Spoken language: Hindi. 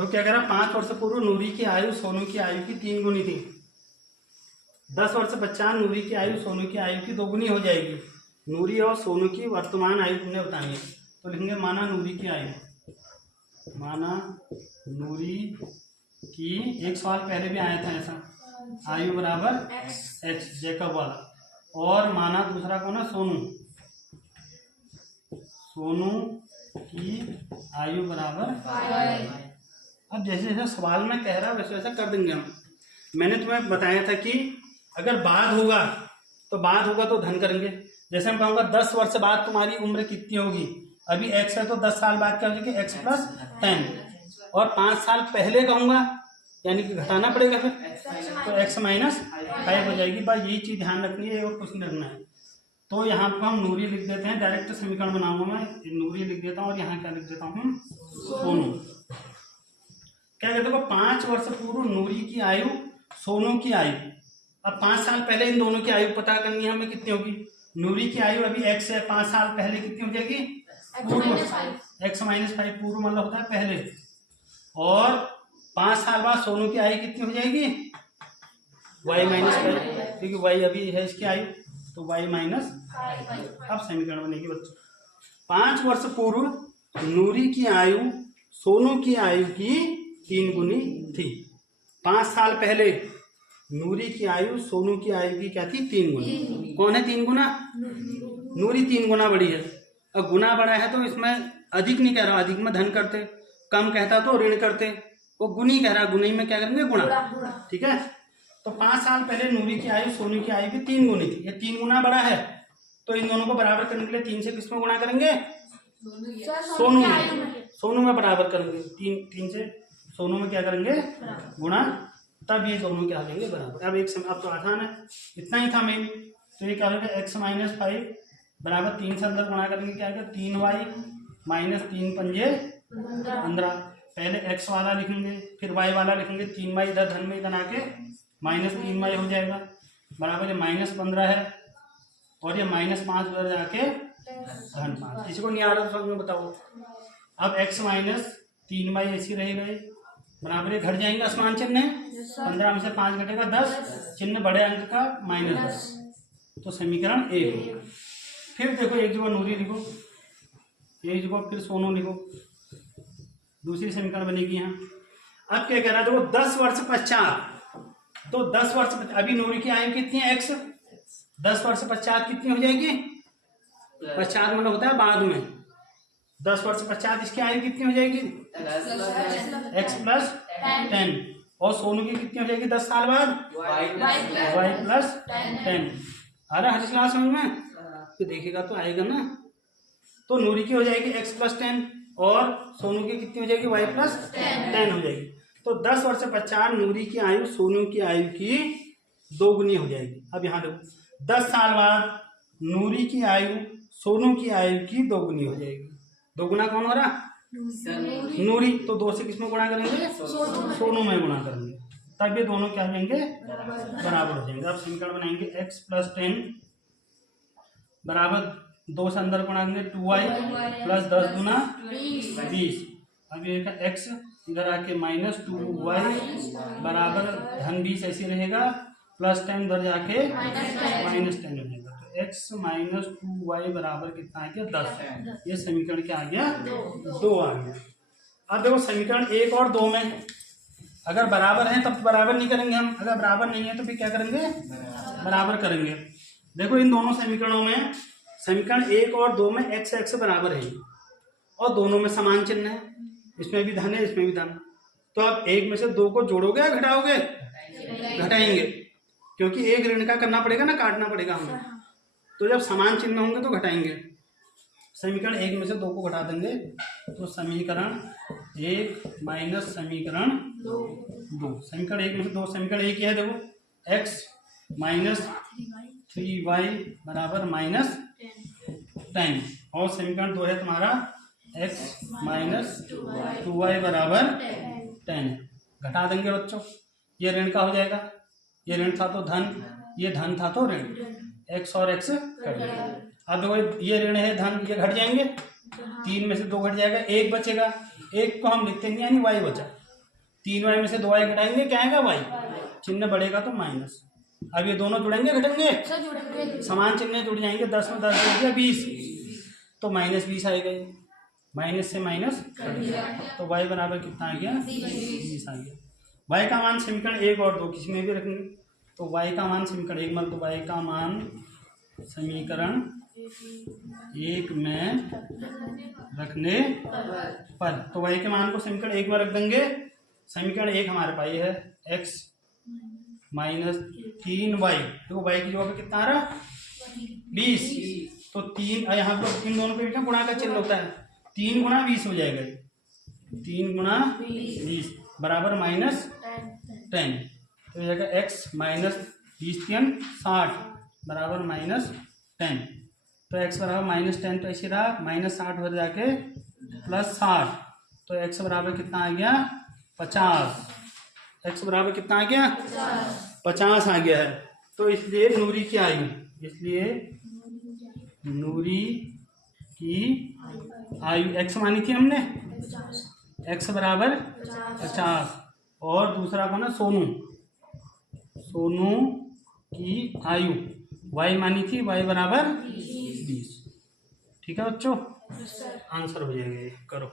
तो क्या कह रहा, 5 वर्ष पूर्व नूरी की आयु सोनू की आयु की 3 गुनी थी। 10 वर्ष पश्चात नूरी की आयु सोनू की आयु की 2 गुनी हो जाएगी। नूरी और सोनू की वर्तमान आयु तुमने बतानी है, तो लिखेंगे माना नूरी की आयु, माना नूरी की, एक सवाल पहले भी आया था ऐसा, आयु बराबर x जैकब वाला, और माना दूसरा कौन है, सोनू, सोनू की आयु बराबर। अब जैसे जैसे सवाल में कह रहा वैसे वैसा कर देंगे हम। मैंने तुम्हें बताया था कि अगर बाद होगा तो धन करेंगे। जैसे हम कहूँगा 10 वर्ष बाद तुम्हारी उम्र कितनी होगी, अभी x है तो 10 साल बाद क्या हो जाएगी, x प्लस 10, और 5 साल पहले कहूँगा यानी कि घटाना पड़ेगा फिर, तो x माइनस 5 हो जाएगी। बस यही चीज़ ध्यान रखनी है और कुछ नहीं रखना है। तो यहाँ पर हम नूरी लिख देते हैं, डायरेक्ट समीकरण बनाऊंगा मैं, नूरी लिख देता हूँ और यहाँ क्या लिख देता हूँ, सोनू। क्या कहते हैं, 5 वर्ष पूर्व नूरी की आयु सोनू की आयु। अब 5 साल पहले इन दोनों की आयु पता करनी है हमें, कितनी होगी। नूरी की आयु अभी x है, 5 साल पहले कितनी हो जाएगी, पूर्व, x माइनस 5, पूर्व मतलब होता है पहले, और 5 साल बाद सोनू की आयु कितनी हो जाएगी, y माइनस 5, क्योंकि y अभी है इसकी आयु, तो y माइनस। अब समीकरण बनेगी बच्चों, 5 वर्ष पूर्व नूरी की आयु सोनू की आयु की 3 गुनी थी। 5 साल पहले नूरी की आयु सोनू की आयु की क्या थी, 3 गुनी। कौन है 3 गुना, नूरी 3 गुना बड़ी है। अब गुना बड़ा है तो इसमें अधिक नहीं कह रहा, अधिक में धन करते, कम कहता तो ऋण करते, वो गुनी कह रहा, गुनी में क्या करेंगे, गुणा। ठीक है, तो 5 साल पहले नूरी की आयु सोनू की आयु की 3 गुनी थी, ये 3 गुना बड़ा है, तो इन दोनों को बराबर करने के लिए 3 से किसमें गुणा करेंगे, सोनू में बराबर करेंगे, 3 से सोनू में क्या करेंगे, गुणा, तब ये दोनों क्या देंगे, बराबर। अब अब तो आसान है, इतना ही था मेन। तो ये क्या होगा, x माइनस 5 बराबर 3 से अंदर गुणा करेंगे, क्या होगा, 3y माइनस 3 पंजे 15। पहले x वाला लिखेंगे फिर y वाला लिखेंगे, 3y इधर धन में इधर आके माइनस 3y हो जाएगा, बराबर ये माइनस 15 है, और ये माइनस 5 उधर जाके धन 5। किसी को नहीं आ रहा तो समझ में बताओ। अब x माइनस 3y ऐसी रह गए, बराबर ये घट जाएंगे असमान चिन्ह, 15 में से 5 घटेगा 10, चिन्ह बड़े अंक का -10, तो समीकरण 1। फिर देखो एक जगह नूरी लिखो, एक जगह फिर सोनू लिखो, दूसरी समीकरण बनेगी यहाँ। अब क्या कह रहा है, देखो 10 वर्ष पश्चात, तो 10 वर्ष अभी नूरी की आयु कितनी है, x, 10 वर्ष पश्चात कितनी हो जाएगी, पश्चात मतलब होता है बाद में, 10 वर्ष पश्चात इसकी आयु कितनी हो जाएगी, x प्लस 10, और सोनू की कितनी हो जाएगी 10 साल बाद, y प्लस 10। आ रहा हर क्लास में, तो देखेगा तो आएगा ना। तो नूरी की हो जाएगी x प्लस 10, और सोनू की कितनी हो जाएगी, y प्लस 10 हो जाएगी। तो 10 वर्ष पश्चात नूरी की आयु सोनू की आयु की 2 गुनी हो जाएगी। अब यहाँ देखो 10 साल बाद नूरी की आयु सोनू की आयु की 2 गुनी हो जाएगी। 2 गुना कौन हो रहा, नूरी, तो 2 से किसमें गुणा करेंगे, सोनू में गुणा करेंगे, तब ये दोनों क्या हो जाएंगे, बराबर हो जाएंगे। अब समीकरण बनाएंगे x प्लस 10 बराबर 2 से अंदर गुणा करेंगे 2y प्लस 10 गुना 20। अब ये x इधर आके माइनस 2y बराबर धन 20 ऐसे रहेगा, प्लस 10 इधर जाके माइनस 10 हो जाएगा, तो x माइनस 2y बराबर कितना आ गया, 10। ये समीकरण क्या आ गया, 2 आ गया। अब देखो समीकरण 1 और 2 में अगर बराबर है तब बराबर नहीं करेंगे हम, अगर बराबर नहीं है तो भी क्या करेंगे, बराबर करेंगे। देखो इन दोनों समीकरणों में, समीकरण 1 और 2 में x बराबर है और दोनों में समान चिन्ह है, इसमें भी धन है इसमें भी धन। तो आप एक में से 2 को जोड़ोगे या घटाओगे, घटाएंगे, क्योंकि एक ऋण का करना पड़ेगा ना, काटना पड़ेगा हमें। तो जब समान चिन्ह होंगे तो घटाएंगे। समीकरण 1 में से 2 को घटा देंगे, तो समीकरण 1 माइनस समीकरण 2, समीकरण 1 में से 2, समीकरण 1 है देखो x माइनस 3y बराबर माइनस 10, और समीकरण 2 है तुम्हारा x माइनस 2y बराबर 10। घटा देंगे बच्चों, ये ऋण का हो जाएगा, ये ऋण था तो धन, ये धन था तो ऋण, x और x कट जाएगा। अब देखो ये ऋण है धन, ये घट जाएंगे, 3 में से 2 घट जाएगा, 1 बचेगा, 1 को हम लिखते हैं यानी y बचा, 3y में से 2y घटाएंगे क्या आएगा y, चिन्ह बढ़ेगा तो माइनस। अब ये दोनों जुड़ेंगे घटेंगे, समान चिन्ह जुड़ जाएंगे, 10 में 10 जुड़ गया 20, तो -20 आएगा, माइनस से माइनस तो y बराबर कितना आ गया 20 आ गया। y का मान समीकरण 1 और 2 किसी में भी रखेंगे, तो y का मान समीकरण 1 मतलब तो y का मान समीकरण 1 में रखने पर, तो y के मान को समीकरण 1 में रख देंगे। समीकरण 1 हमारे पास ये है x माइनस 3y, देखो y की जगह पे कितना आ रहा 20, तो 3 यहाँ पर इन दोनों पे गुणा का चिन्ह होता है, 3 गुणा 20 हो जाएगा, 3 गुणा 20 बराबर -10, तो हो जाएगा x माइनस 20×60 बराबर -10, तो x बराबर -10 तो ऐसे रहा, -60 हो जाके +60, तो x बराबर कितना आ गया 50, x बराबर कितना आ गया 50 आ गया है। तो इसलिए नूरी की आयु, इसलिए नूरी की आयु x मानी थी हमने, x बराबर 50, और दूसरा कौन है सोनू, सोनू की आयु y मानी थी y बराबर 20। ठीक है बच्चों, आंसर हो जाएगा ये, करो।